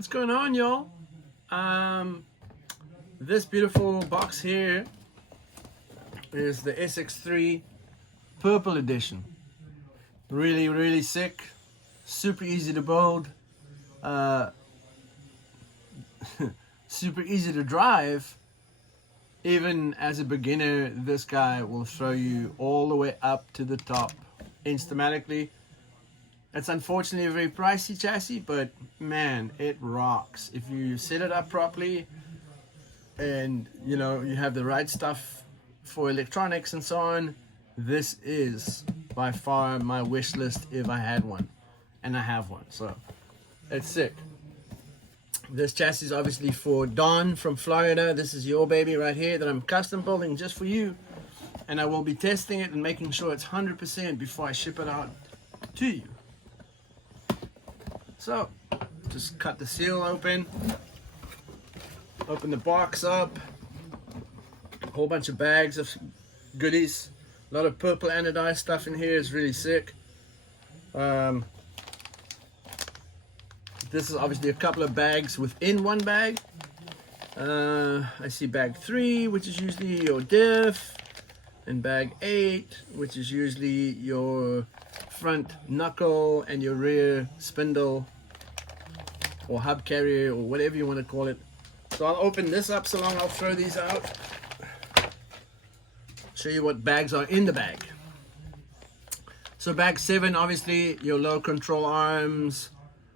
What's going on, y'all? This beautiful box here is the Sx Iii Purple Edition. Really sick, super easy to build, super easy to drive. Even as a beginner, this guy will throw you all the way up to the top instamatically. It's unfortunately a very pricey chassis, but man, it rocks. If you set it up properly and you have the right stuff for electronics and so on, this is by far my wish list if I had one, and I have one, so it's sick. This chassis is obviously for Don from Florida. This is your baby right here that I'm custom building just for you, and I will be testing it and making sure it's 100% before I ship it out to you. So, just cut the seal open the box up, a whole bunch of bags of goodies, a lot of purple anodized stuff in here. Is really sick. This is obviously a couple of bags within one bag. I see bag 3, which is usually your diff, and bag 8, which is usually your front knuckle and your rear spindle or hub carrier or whatever you want to call it. So I'll open this up so long. I'll throw these out, show you what bags are in the bag. So bag 7, obviously your low control arms,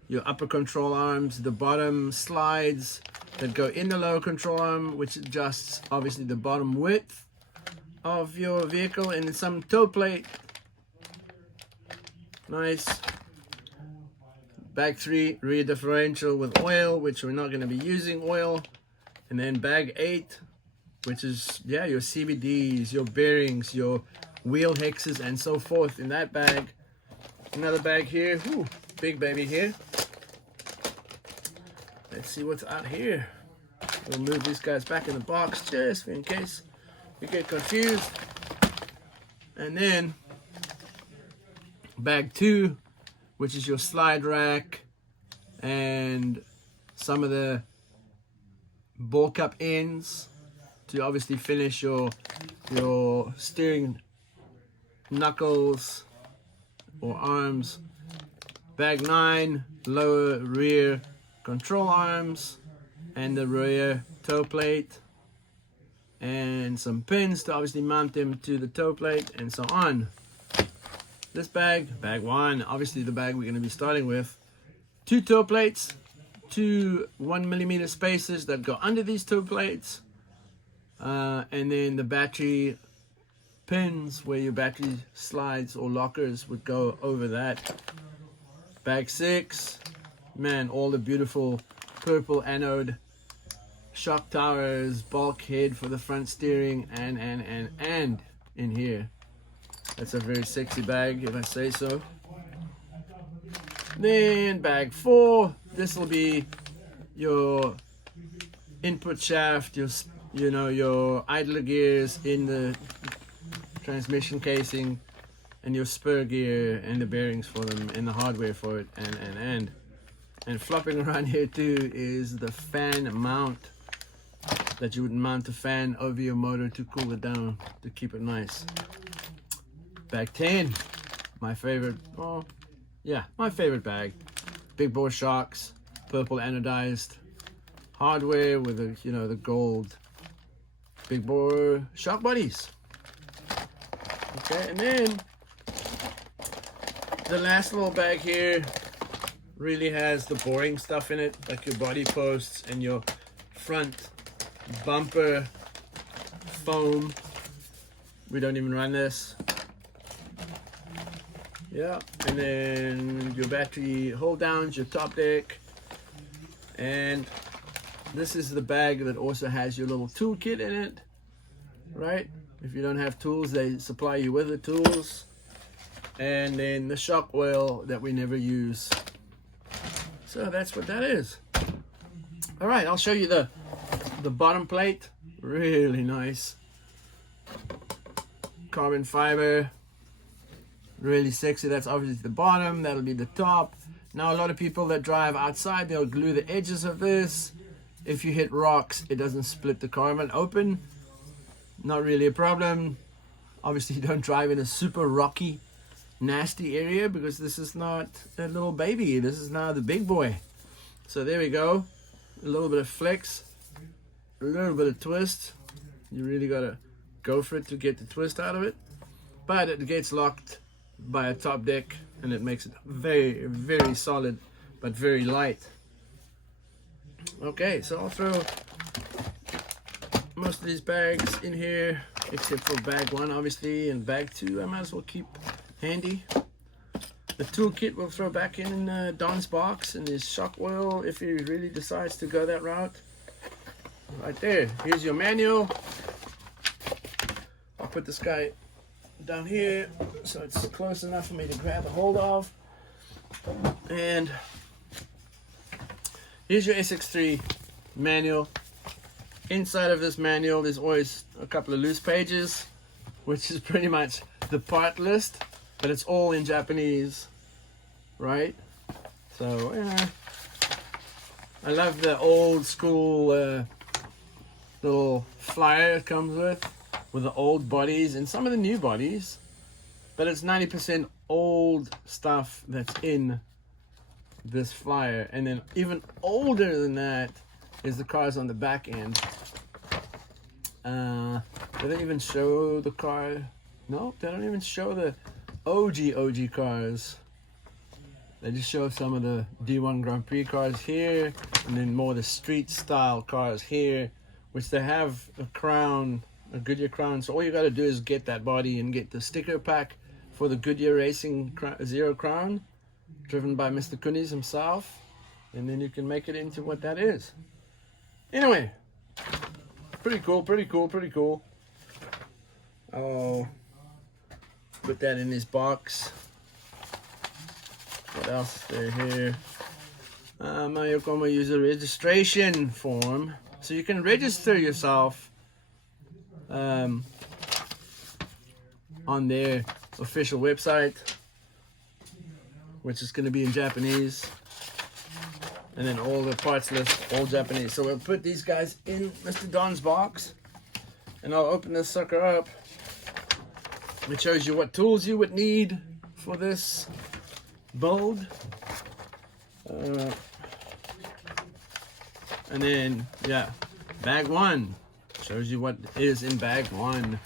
your upper control arms, the bottom slides that go in the lower control arm, which adjusts obviously the bottom width of your vehicle, and then some toe plate. Nice. Bag 3, rear differential with oil, which we're not going to be using oil. And then bag 8, which is your CVDs, your bearings, your wheel hexes, and so forth in that bag. Another bag here. Ooh, big baby here. Let's see what's out here. We'll move these guys back in the box just in case you get confused. And then bag 2, which is your slide rack and some of the ball cup ends to obviously finish your steering knuckles or arms. Bag 9, lower rear control arms and the rear toe plate, and some pins to obviously mount them to the toe plate, and so on. This bag 1, obviously the bag we're going to be starting with, 2 toe plates, 2 1mm spacers that go under these toe plates, and then the battery pins where your battery slides or lockers would go over that. Bag 6, man, all the beautiful purple anode shock towers, bulkhead for the front steering, and in here. That's a very sexy bag, if I say so. Then bag 4, this will be your input shaft, your idler gears in the transmission casing, and your spur gear and the bearings for them and the hardware for it, and flopping around here too is the fan mount that you would mount the fan over your motor to cool it down, to keep it nice. Bag 10, my favorite, my favorite bag. Big bore shocks, purple anodized hardware with the gold big bore shock bodies. Okay, and then the last little bag here really has the boring stuff in it, like your body posts and your front bumper foam. We don't even run this. Yeah, and then your battery hold downs, your top deck, and this is the bag that also has your little toolkit in it, right? If you don't have tools, they supply you with the tools, and then the shock oil that we never use. So that's what that is. All right, I'll show you the bottom plate. Really nice carbon fiber. Really sexy. That's obviously the bottom. That'll be the top. Now a lot of people that drive outside, they'll glue the edges of this. If you hit rocks, it doesn't split the carbon open. Not really a problem. Obviously you don't drive in a super rocky, nasty area, because this is not a little baby. This is now the big boy. So there we go. A little bit of flex, a little bit of twist. You really gotta go for it to get the twist out of it. But it gets locked by a top deck, and it makes it very, very solid, but very light. Okay, so I'll throw most of these bags in here, except for bag 1 obviously, and bag 2 I might as well keep handy. The toolkit we'll throw back in Don's box, and his shock oil if he really decides to go that route. Right there, here's your manual. I'll put this guy down here so it's close enough for me to grab a hold of. And here's your Sx Iii manual. Inside of this manual there's always a couple of loose pages, which is pretty much the part list, but it's all in Japanese, right? So yeah, I love the old school little flyer it comes with the old bodies and some of the new bodies, but it's 90% old stuff that's in this flyer. And then even older than that is the cars on the back end. They don't even show the car. No, they don't even show the OG cars. They just show some of the D1 Grand Prix cars here, and then more the street style cars here, which they have a crown, a Goodyear crown. So all you got to do is get that body and get the sticker pack for the Goodyear Racing Zero Crown, driven by Mr. Kunis himself, and then you can make it into what that is. Anyway, pretty cool, pretty cool, pretty cool. I'll put that in this box. What else is there here? Yokohama user registration form. So you can register yourself on their official website, which is going to be in Japanese, and then all the parts list, all Japanese. So we'll put these guys in Mr. Don's box, and I'll open this sucker up. It shows you what tools you would need for this build, and then yeah, bag 1 shows you what is in bag 1.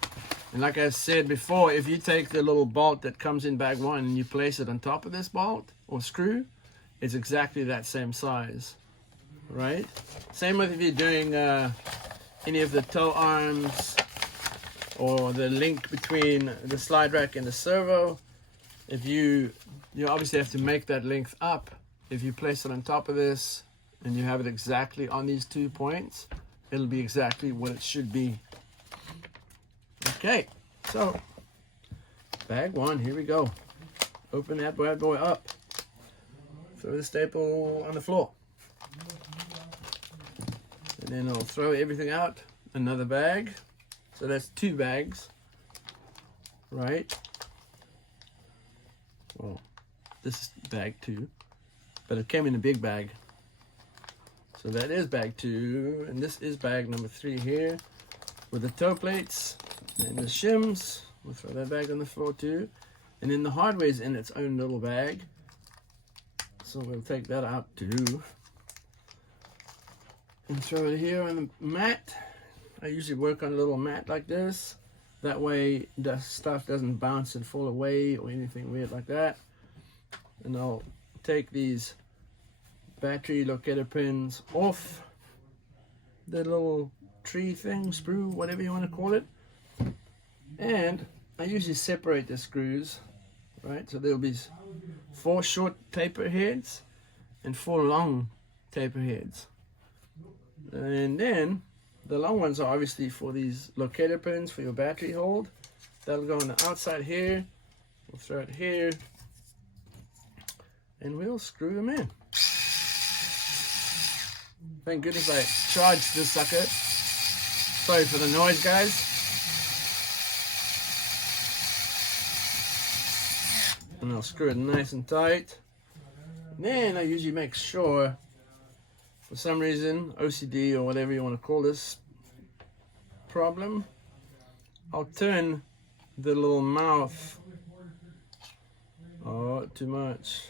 And like I said before, if you take the little bolt that comes in bag 1 and you place it on top of this bolt or screw, it's exactly that same size, right? Same with if you're doing any of the toe arms or the link between the slide rack and the servo. If you obviously have to make that length up. If you place it on top of this and you have it exactly on these 2 points, it'll be exactly what it should be. Okay, so bag 1, here we go. Open that bad boy up. Throw the staple on the floor. And then I'll throw everything out. Another bag. So that's 2 bags, right? Well, this is bag 2, but it came in a big bag. So that is bag 2, and this is bag number 3 here with the toe plates and the shims. We'll throw that bag on the floor too. And then the hardware is in its own little bag. So we'll take that out too. And throw it here on the mat. I usually work on a little mat like this. That way the stuff doesn't bounce and fall away or anything weird like that. And I'll take these battery locator pins off the little tree thing, sprue, whatever you want to call it. And I usually separate the screws, right? So there'll be 4 short taper heads and 4 long taper heads. And then the long ones are obviously for these locator pins for your battery hold. That'll go on the outside here. We'll throw it here. And we'll screw them in. Thank goodness I charged this sucker. Sorry for the noise, guys. And I'll screw it nice and tight. Then I usually make sure, for some reason, OCD or whatever you want to call this problem, I'll turn the little mouth. Oh, too much.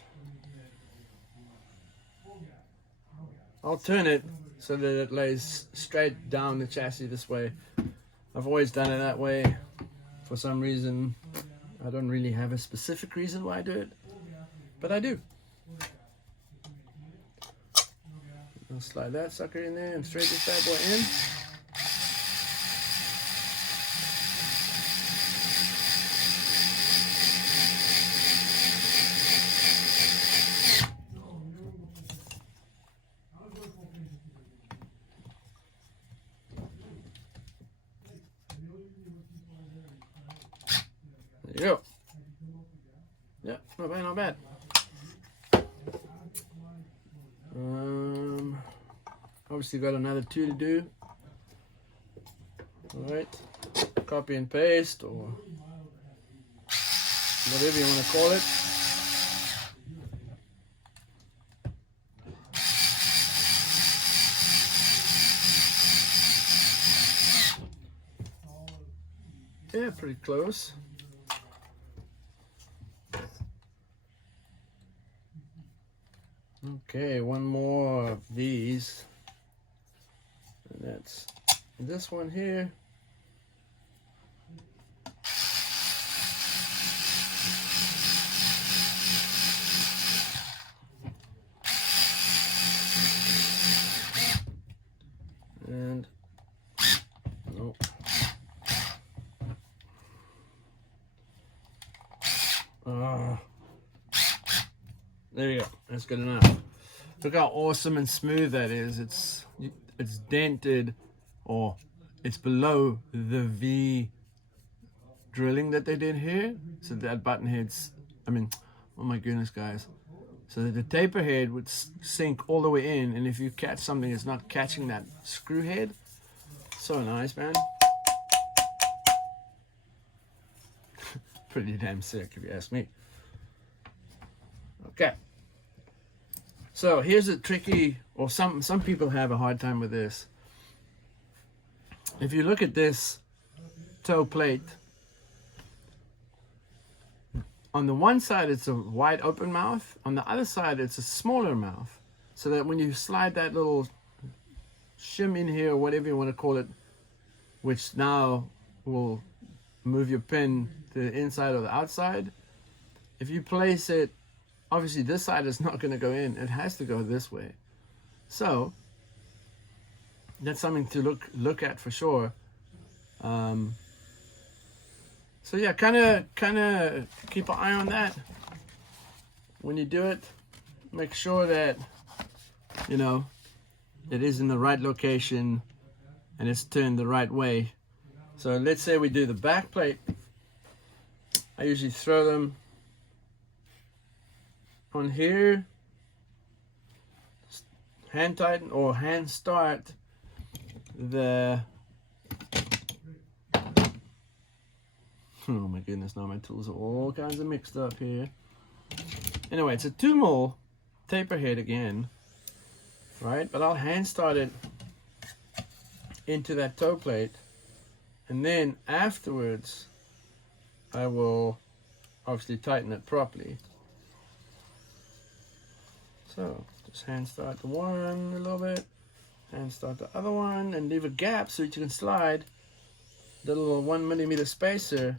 I'll turn it so that it lays straight down the chassis this way. I've always done it that way. For some reason, I don't really have a specific reason why I do it, but I do. I'll slide that sucker in there and thread this bad boy in. There you go. Yeah, not bad, not bad. Obviously got another 2 to do. Alright, copy and paste or whatever you want to call it. Yeah, pretty close. Okay, one more of these. And that's this one here. And nope. There you go. That's good enough. Look how awesome and smooth that is. It's dented, or it's below the V drilling that they did here. So that button head's, I mean, oh my goodness, guys. So that the taper head would sink all the way in, and if you catch something, it's not catching that screw head. So nice, man. Pretty damn sick, if you ask me. Okay. So here's a tricky, or some people have a hard time with this. If you look at this toe plate, on the one side it's a wide open mouth, on the other side it's a smaller mouth, so that when you slide that little shim in here, or whatever you want to call it, which now will move your pin to the inside or the outside, if you place it, obviously this side is not going to go in, it has to go this way. So that's something to look at for sure. So yeah, kind of keep an eye on that when you do it. Make sure that, you know, it is in the right location and it's turned the right way. So let's say we do the back plate. I usually throw them on here, hand tighten or hand start the, oh my goodness, now my tools are all kinds of mixed up here. Anyway, it's a 2 mil taper head again, right? But I'll hand start it into that toe plate, and then afterwards I will obviously tighten it properly. So just hand start the one a little bit, hand start the other one, and leave a gap so that you can slide the little 1 millimeter spacer,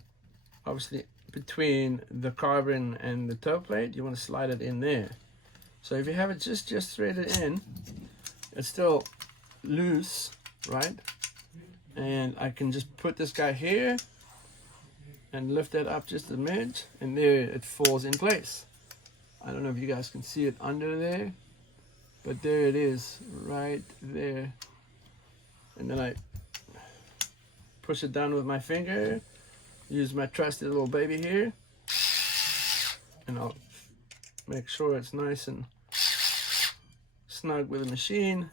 obviously between the carbon and the toe plate. You want to slide it in there. So if you have it just threaded in, it's still loose, right? And I can just put this guy here and lift that up just a smidge, and there it falls in place. I don't know if you guys can see it under there, but there it is, right there. And then I push it down with my finger, use my trusty little baby here, and I'll make sure it's nice and snug with the machine,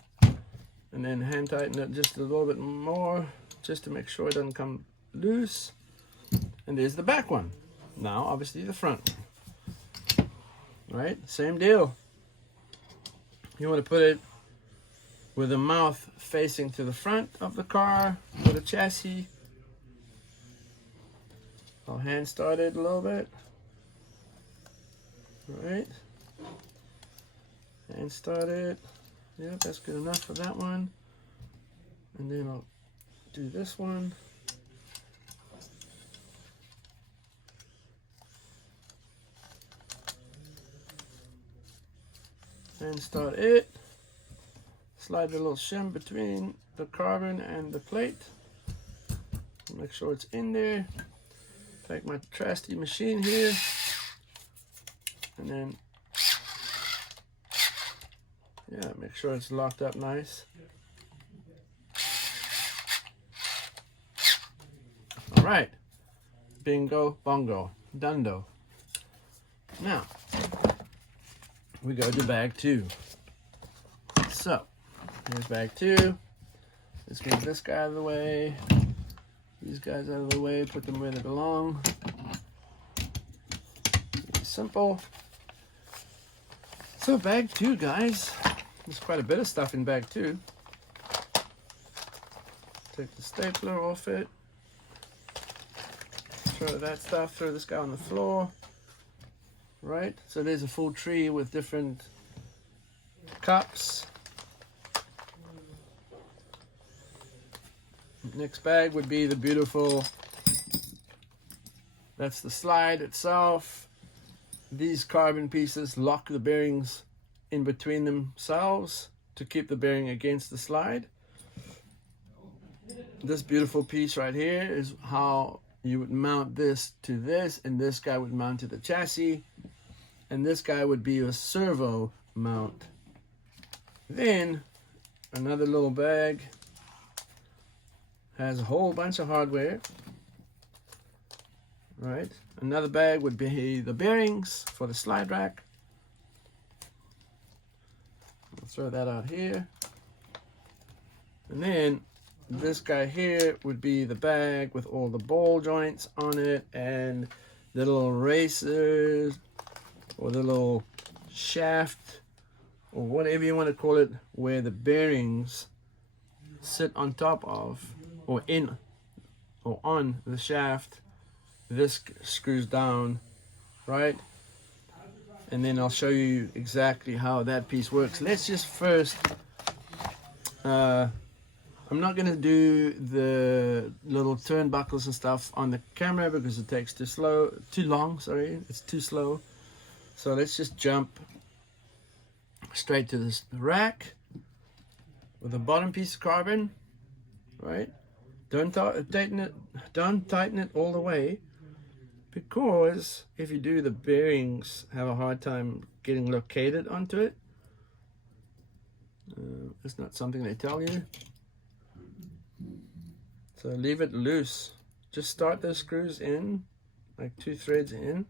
and then hand tighten it just a little bit more, just to make sure it doesn't come loose. And there's the back one. Now obviously the front one. Right, same deal. You want to put it with the mouth facing to the front of the car with the chassis. I'll hand start it a little bit. All right. Hand start it. Yep, that's good enough for that one. And then I'll do this one. And start it. Slide a little shim between the carbon and the plate. Make sure it's in there. Take my trusty machine here. And then, yeah, make sure it's locked up nice. All right. Bingo, bongo, dundo. Now, we go to bag 2. So, here's bag 2. Let's move this guy out of the way. These guys out of the way, put them where they belong. Simple. So bag 2, guys. There's quite a bit of stuff in bag 2. Take the stapler off it. Throw that stuff, throw this guy on the floor. Right, so there's a full tree with different cups. Next bag would be the beautiful, that's the slide itself. These carbon pieces lock the bearings in between themselves to keep the bearing against the slide. This beautiful piece right here is how you would mount this to this, and this guy would mount to the chassis, and this guy would be a servo mount. Then another little bag has a whole bunch of hardware. Right, another bag would be the bearings for the slide rack. I'll throw that out here. And then this guy here would be the bag with all the ball joints on it and the little racers or the little shaft or whatever you want to call it, where the bearings sit on top of or in or on the shaft. This screws down, right? And then I'll show you exactly how that piece works. Let's just first, I'm not going to do the little turnbuckles and stuff on the camera because it takes too long, it's too slow. So let's just jump straight to this rack with the bottom piece of carbon, right? Don't tighten it all the way, because if you do, the bearings have a hard time getting located onto it. It's not something they tell you. So leave it loose. Just start those screws in, like 2 threads in.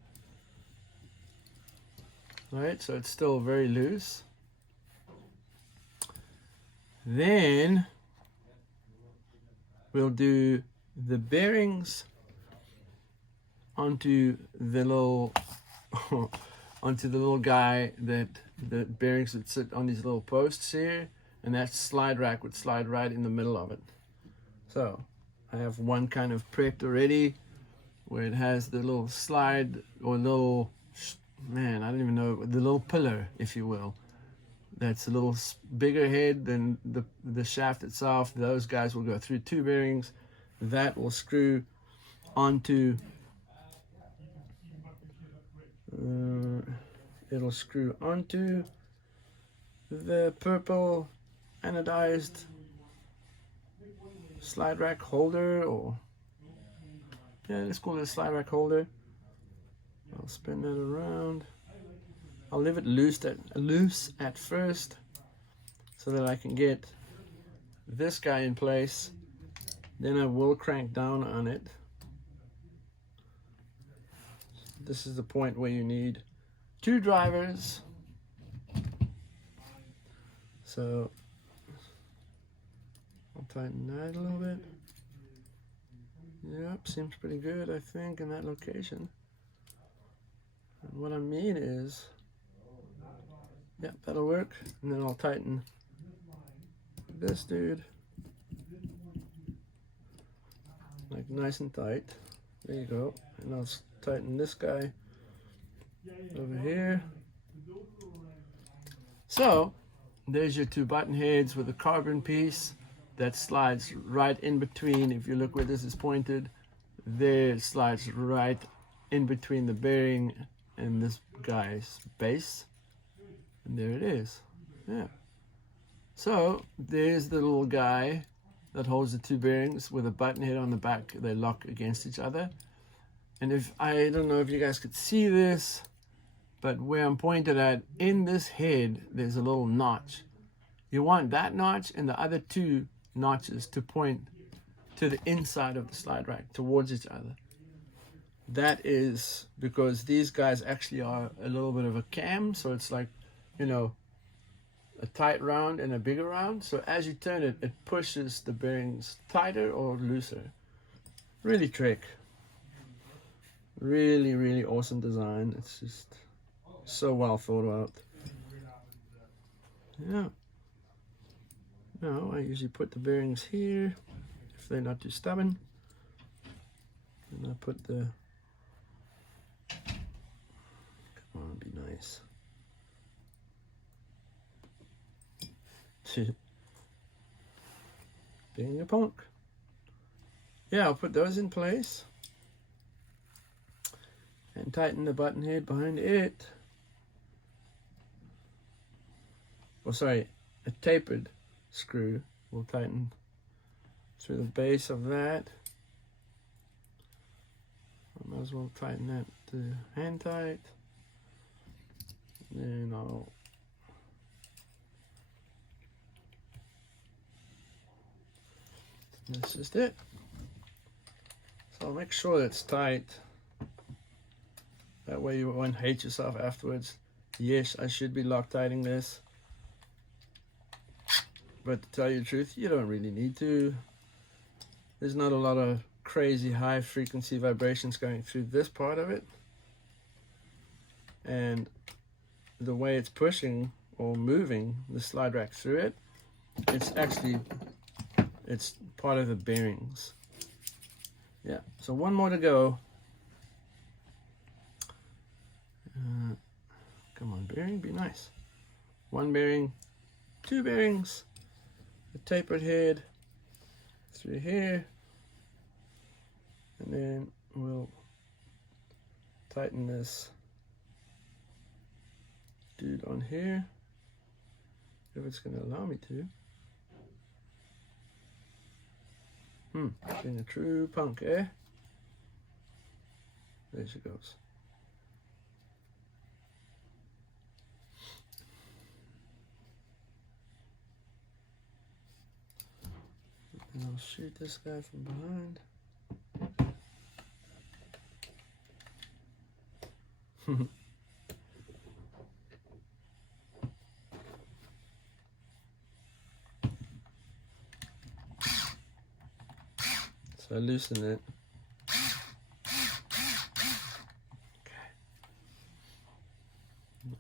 Right, so it's still very loose. Then we'll do the bearings onto the little guy, that the bearings that sit on these little posts here, and that slide rack would slide right in the middle of it. So I have one kind of prepped already, where it has the little slide or little, man, I don't even know, the little pillar, if you will. That's a little bigger head than the shaft itself. Those guys will go through 2 bearings. That will screw onto, it'll screw onto the purple anodized slide rack holder, or yeah, let's call it a slide rack holder. I'll spin that around. I'll leave it loose at first so that I can get this guy in place. Then I will crank down on it. This is the point where you need 2 drivers. So I'll tighten that a little bit. Yep, seems pretty good, I think, in that location. And what I mean is, Yeah, that'll work. And then I'll tighten this dude. Like nice and tight. There you go. And I'll tighten this guy over here. So there's your two button heads with a carbon piece that slides right in between. If you look where this is pointed, there it slides right in between the bearing and this guy's base. And there it is. Yeah. So there's the little guy that holds the two bearings with a button head on the back. They lock against each other. And if I don't know if you guys could see this, but where I'm pointed at, in this head, there's a little notch. You want that notch and the other two notches to point to the inside of the slide rack, towards each other. That is because these guys actually are a little bit of a cam, so it's like, you know, a tight round and a bigger round. So as you turn it, it pushes the bearings tighter or looser. Really trick. Really, really awesome design. It's just so well thought out. Yeah. Now I usually put the bearings here if they're not too stubborn. And I put the, come on, be nice. Being a punk. Yeah, I'll put those in place and tighten the button head behind it. Oh, sorry, a tapered screw will tighten through the base of that. I might as well tighten that to hand tight. Then I'll that's just it. So I'll make sure it's tight. That way you won't hate yourself afterwards. Yes, I should be Loctiting this. But to tell you the truth, you don't really need to. There's not a lot of crazy high frequency vibrations going through this part of it. And the way it's pushing or moving the slide rack through it, it's part of the bearings. Yeah, so one more to go. Come on, bearing, be nice. One bearing, two bearings, a tapered head through here, and then we'll tighten this dude on here, if it's going to allow me to. Being a true punk, eh? There she goes. And I'll shoot this guy from behind. So I loosen it. Okay.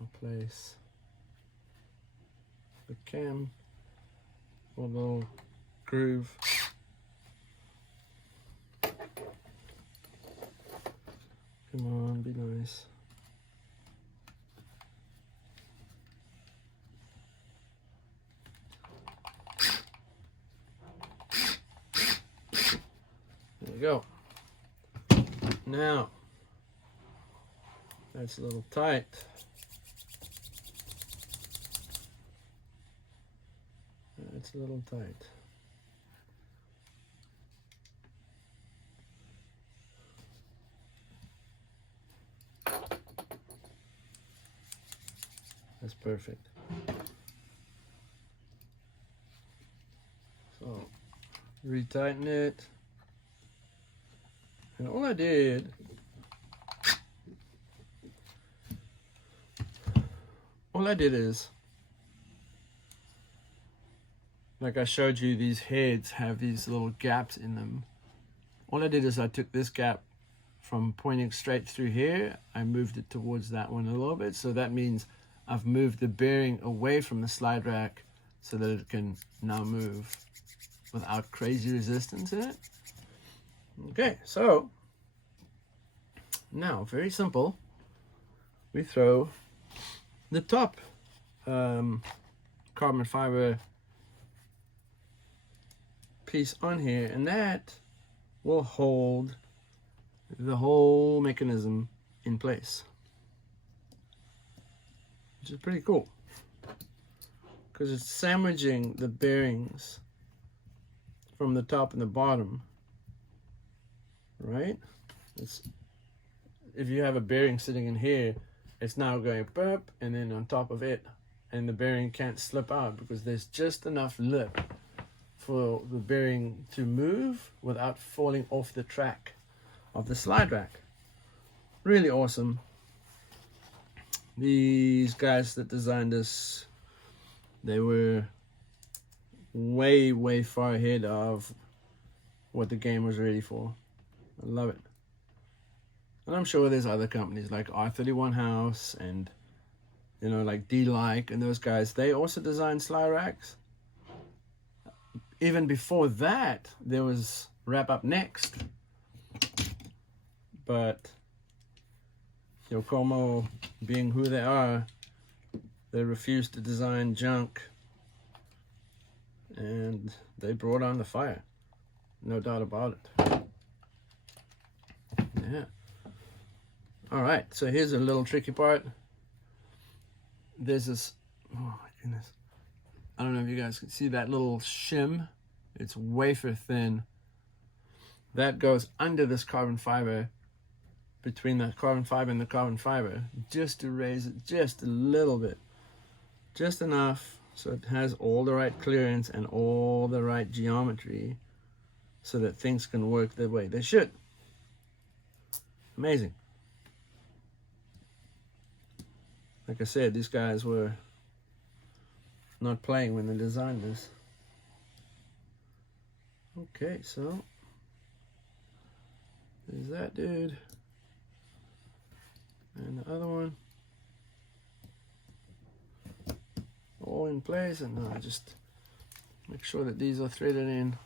I'll place the cam or little groove. Come on, be nice. There we go. Now, that's a little tight. That's a little tight. That's perfect. So, retighten it. And all I did, is, like I showed you, these heads have these little gaps in them. All I did is I took this gap from pointing straight through here, I moved it towards that one a little bit, so that means I've moved the bearing away from the slide rack so that it can now move without crazy resistance in it. Okay, so now, very simple. We throw the top carbon fiber piece on here, and that will hold the whole mechanism in place, which is pretty cool because it's sandwiching the bearings from the top and the bottom, right? If you have a bearing sitting in here, it's now going burp and then on top of it, and the bearing can't slip out because there's just enough lip for the bearing to move without falling off the track of the slide rack. Really awesome. These guys that designed this, they were way far ahead of what the game was ready for. I love it. And I'm sure there's other companies like R31 House and, you know, like D-Like and those guys. They also designed slide racks. Even before that, there was Wrap Up Next. But Yokomo, being who they are, they refused to design junk. And they brought on the fire. No doubt about it. Yeah. All right, so here's a little tricky part. There's this, oh my goodness. I don't know if you guys can see that little shim. It's wafer thin. That goes under this carbon fiber, between that carbon fiber and the carbon fiber, just to raise it just a little bit. Just enough so it has all the right clearance and all the right geometry so that things can work the way they should. Amazing. Like I said, these guys were not playing when they designed this. Okay, so there's that dude. And the other one. All in place, and now I just make sure that these are threaded in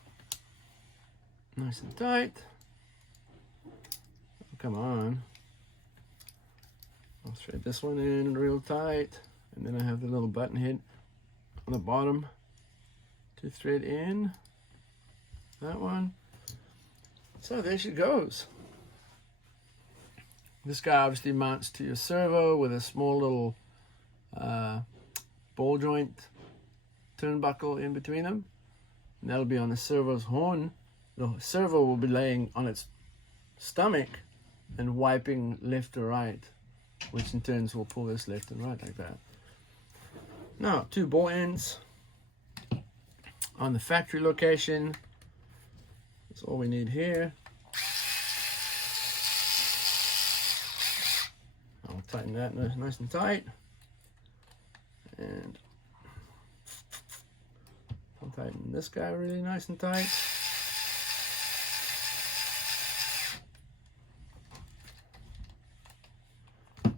nice and tight. Oh, come on. I'll thread this one in real tight, and then I have the little button head on the bottom to thread in that one. So there she goes. This guy obviously mounts to your servo with a small little ball joint turnbuckle in between them, and that'll be on the servo's horn. The servo will be laying on its stomach and wiping left to right, which in turn will pull this left and right like that. Now, 2 ball ends on the factory location. That's all we need here. I'll tighten that nice and tight. And I'll tighten this guy really nice and tight.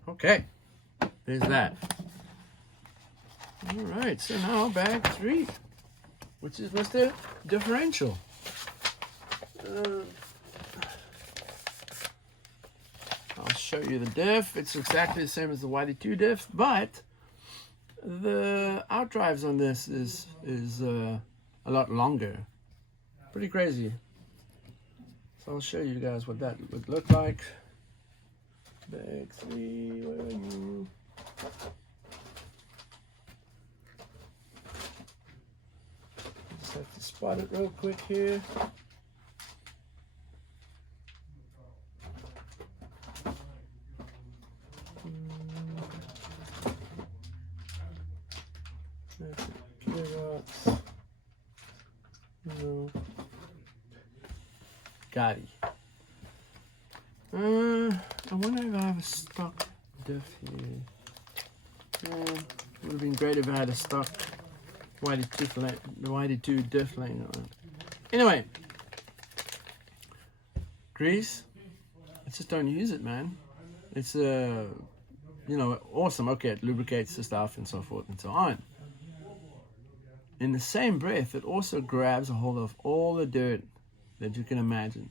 Okay, there's that. All right, so now bag 3, which is Mr. Differential. I'll show you the diff. It's exactly the same as the YD-2 diff, but the outdrives on this is a lot longer. Pretty crazy. So I'll show you guys what that would look like. Bag 3, where are you? Just have to spot it real quick here. Got it. I wonder if I have a stock diff here. Would have been great if I had a stock YD-2 diff laying around. Anyway, grease. I just don't use it, man. It's you know, awesome. Okay, it lubricates the stuff and so forth and so on. In the same breath, it also grabs a hold of all the dirt that you can imagine,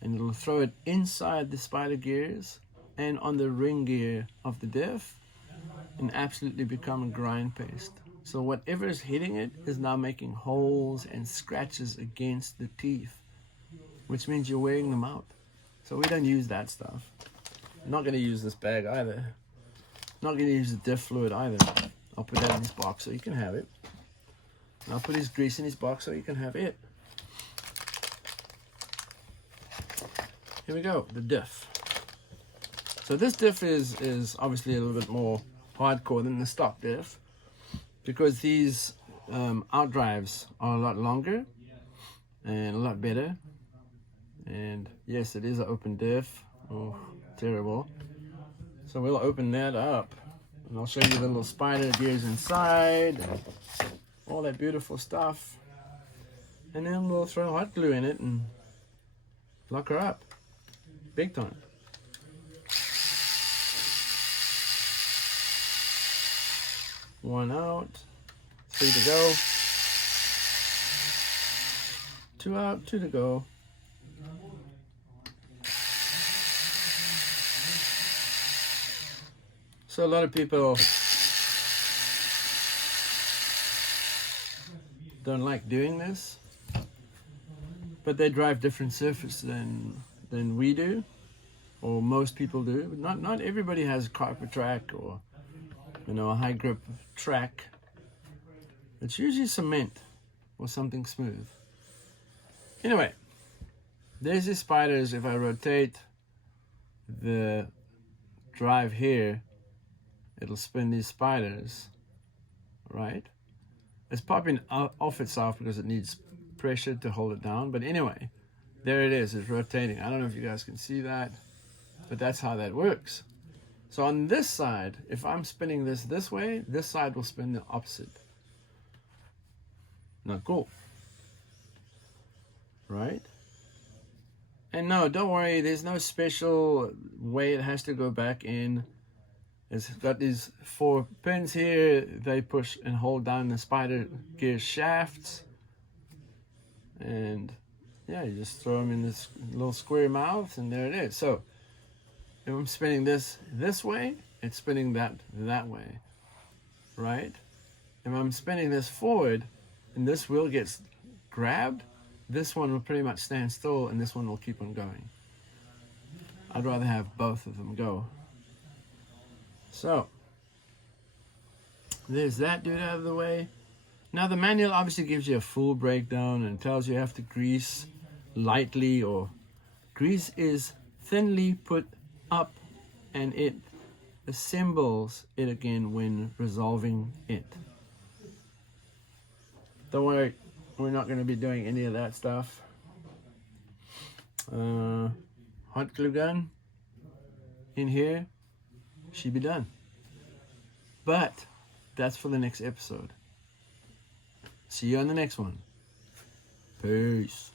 and it'll throw it inside the spider gears and on the ring gear of the diff and absolutely become a grind paste. So whatever is hitting it is now making holes and scratches against the teeth, which means you're wearing them out. So we don't use that stuff. I'm not going to use this bag either. Not going to use the diff fluid either. I'll put that in his box so you can have it. And I'll put his grease in his box so you can have it. Here we go, the diff. So this diff is obviously a little bit more hardcore than the stock diff, because these outdrives are a lot longer and a lot better. And yes, it is an open diff. Oh, terrible. So we'll open that up and I'll show you the little spider gears inside and all that beautiful stuff. And then we'll throw hot glue in it and lock her up. Big time. One out, 3 to go. 2 out, 2 to go. So a lot of people don't like doing this, but they drive different surface than we do, or most people do. Not everybody has a carpet track or, you know, a high grip track. It's usually cement or something smooth. Anyway, there's these spiders. If I rotate the drive here, it'll spin these spiders, right? It's popping off itself because it needs pressure to hold it down. But anyway, there it is. It's rotating. I don't know if you guys can see that, but that's how that works. So on this side, if I'm spinning this way, this side will spin the opposite. Not cool, right? And no, don't worry, there's no special way it has to go back in. It's got these 4 pins here. They push and hold down the spider gear shafts. And yeah, you just throw them in this little square mouth and there it is. So if I'm spinning this way, it's spinning that way, right? If I'm spinning this forward and this wheel gets grabbed, this one will pretty much stand still and this one will keep on going. I'd rather have both of them go. So there's that dude out of the way. Now the manual obviously gives you a full breakdown and tells you have to grease lightly, or grease is thinly put up and it assembles it again when resolving it. Don't worry, we're not going to be doing any of that stuff. Hot glue gun in here. She be done. But that's for the next episode. See you on the next one. Peace.